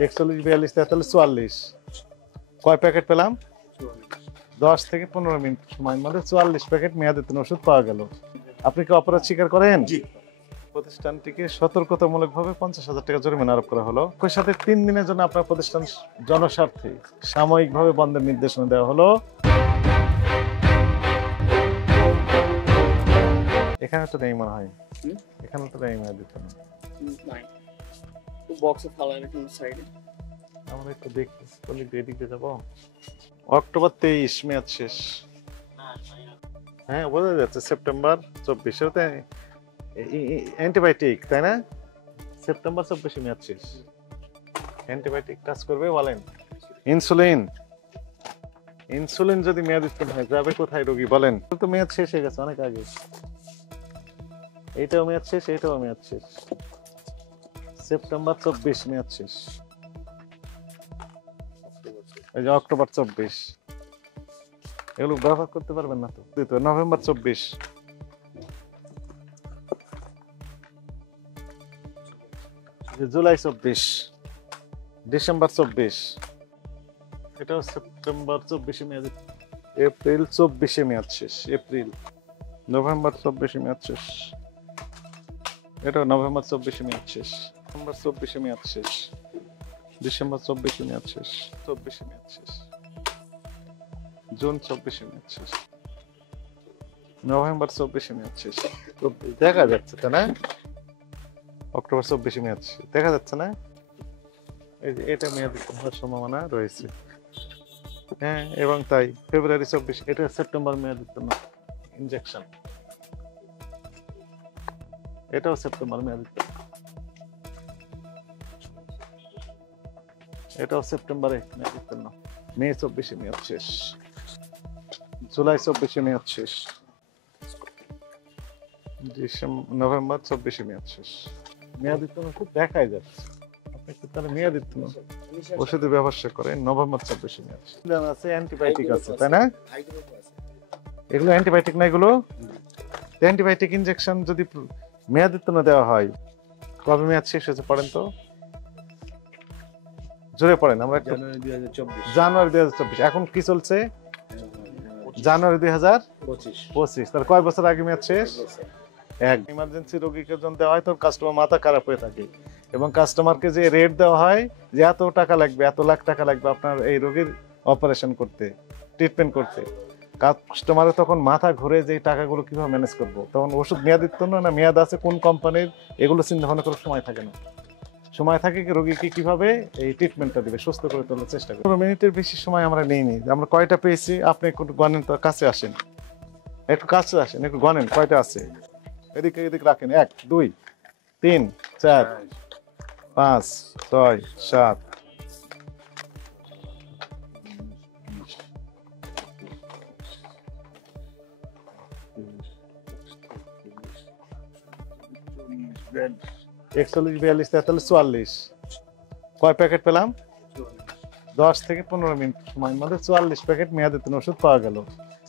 41, 42, 43, 44। কয় প্যাকেট পেলাম? 10 থেকে 15 মিনিট সময়ের মধ্যে 44 প্যাকেট মেয়াদোত্তীর্ণ ওষুধ পাওয়া গেল। আপনি কি অপরাধ স্বীকার করেন? জি। প্রতিষ্ঠানটিকে সতর্কতামূলকভাবে 50,000 টাকা জরিমানা আরোপ করা হলো। একই সাথে 3 দিনের জন্য আপনার প্রতিষ্ঠান জনস্বার্থে সাময়িকভাবে বন্ধের নির্দেশনা দেওয়া হলো। এখানে তো নেই মনে হয়। এখানে তো নেই মেয়াদোত্তীর্ণ। নাই তো বক্সে ফালা রেখে সাইডে আমরা একটু দেখি কোন দিকে যাব। অক্টোবর 23 মেয়াদ শেষ। হ্যাঁ বোঝা যাচ্ছে সেপ্টেম্বর 24 এতে অ্যান্টিবায়োটিক তাই না? সেপ্টেম্বর 24 মেয়াদ শেষ। অ্যান্টিবায়োটিক কাজ করবে বলেন? ইনসুলিন ইনসুলিন যদি মেয়াদ উত্তীর্ণ হয় যাবে কোথায় রোগী বলেন? তো মেয়াদ শেষ হয়ে গেছে অনেক আগে। এইটাও মেয়াদ শেষ, এইটাও মেয়াদ শেষ। সেপ্টেম্বর 24 মেয়াদ শেষ। এই যে অক্টোবর 24 এগুলো ব্যবহার করতে পারবেন না তো। নভেম্বর 24 জুলাই 24 ডিসেম্বর 24 এটাও সেপ্টেম্বর 24 মেয়াদ। এপ্রিল 24 মেয়াদ শেষ। এপ্রিল নভেম্বর 24 মেয়াদ শেষ। এটাও নভেম্বর 24 মেয়াদ শেষ। ডিসেম্বর 24 মেয়াদ শেষ। ডিসেম্বর 24 মেয়াদ শেষ। 24 মেয়াদ শেষ। জুন 24 মেয়াদ শেষ। নভেম্বর 24 মেয়াদ শেষ। দেখা যাচ্ছে তাই না? অক্টোবর 24 মেয়াদ শেষ। দেখা যাচ্ছে না? এই যে এটা মেয়াদ হওয়ার সম্ভাবনা রয়েছে। হ্যাঁ এবং তাই ফেব্রুয়ারি 24 এটা সেপ্টেম্বর মেয়াদ উত্তীর্ণ ইনজেকশন। এটাও সেপ্টেম্বর মেয়াদ উত্তীর্ণ। এটাও সেপ্টেম্বরে মেয়াদ উত্তীর্ণ। মে 24 মেয়াদ শেষ। জুলাই 24 মেয়াদ শেষ। নভেম্বর 24 মেয়াদ শেষ। মেয়াদ উত্তীর্ণ খুব দেখাই যাচ্ছে। আপনি কি তাহলে মেয়াদ উত্তীর্ণ ওষুধে ব্যবসা করেন? নভেম্বর 24 মেয়াদ আছে। অ্যান্টিবায়োটিক আছে তাই না? এগুলো অ্যান্টিবায়োটিক না এগুলো? অ্যান্টিবায়োটিক ইনজেকশন যদি মেয়াদ উত্তীর্ণ দেওয়া হয় কবে মেয়াদ শেষ হয়েছে পড়েন তো? জোরে পড়েন। আমরা জানুয়ারি 2024। এখন কি চলছে? জানুয়ারি 2025। তার কয় বছর আগে মেয়াদ শেষ? এক। ইমার্জেন্সি রোগীকে যখন দেওয়া হয় তখন কাস্টমার মাথা খারাপ হয়ে থাকে এবং কাস্টমারকে যে রেট দেওয়া হয় যে এত টাকা লাগবে, এত লাখ টাকা লাগবে আপনার এই রোগীর অপারেশন করতে, ট্রিটমেন্ট করতে, কাস্টমারের তখন মাথা ঘুরে যে এই টাকাগুলো কিভাবে ম্যানেজ করবো। তখন ওষুধ মেয়াদ উত্তীর্ণ না মেয়াদ আছে কোন কোম্পানির এগুলো চিন্তা ভাবনা করার সময় থাকে না। সময় থাকে কি রোগীকে কিভাবে এই ট্রিটমেন্টটা দিবে, সুস্থ করে তোলার চেষ্টা করি। 15 মিনিটের বেশি সময় আমরা নেইনি। আমরা কয়টা পেয়েছি আপনি একটু গণেন তো, কাছে আসেন, একটু কাছে আসেন, একটু গণেন কয়টা আছে। এদিকে এদিকে রাখেন। 1 2 3 4 5 6 7 41, 42, 43, 44। কয় প্যাকেট পেলাম? 10 থেকে 15 মিনিট সময়ের মধ্যে 44 প্যাকেট মেয়াদোত্তীর্ণ ওষুধ পাওয়া গেল।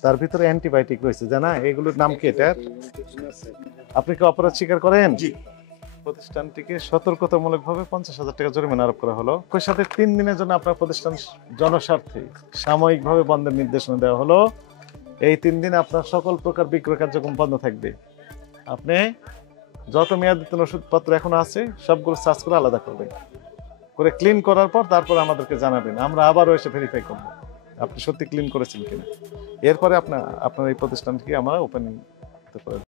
তার ভিতরে অ্যান্টিবায়োটিক রয়েছে জানা? এগুলোর নাম কি এটার? আপনি কি অপরাধ স্বীকার করেন? জি। প্রতিষ্ঠানটিকে সতর্কতামূলকভাবে 50,000 টাকা জরিমানা আরোপ করা হলো। একই সাথে 3 দিনের জন্য আপনার প্রতিষ্ঠান জনস্বার্থে সাময়িকভাবে বন্ধের নির্দেশনা দেওয়া হলো। এই 3 দিন আপনার সকল প্রকার বিক্রয় কার্যক্রম বন্ধ থাকবে। আপনি যত মেয়াদোত্তীর্ণ ওষুধপত্র এখন আছে সবগুলো সার্চ করে আলাদা করবেন, করে ক্লিন করার পর তারপর আমাদেরকে জানাবেন। আমরা আবারও এসে ভেরিফাই করবো আপনি সত্যি ক্লিন করেছেন কিনা। এরপরে আপনার এই প্রতিষ্ঠানটিকে আমরা ওপেন করতে পারবো।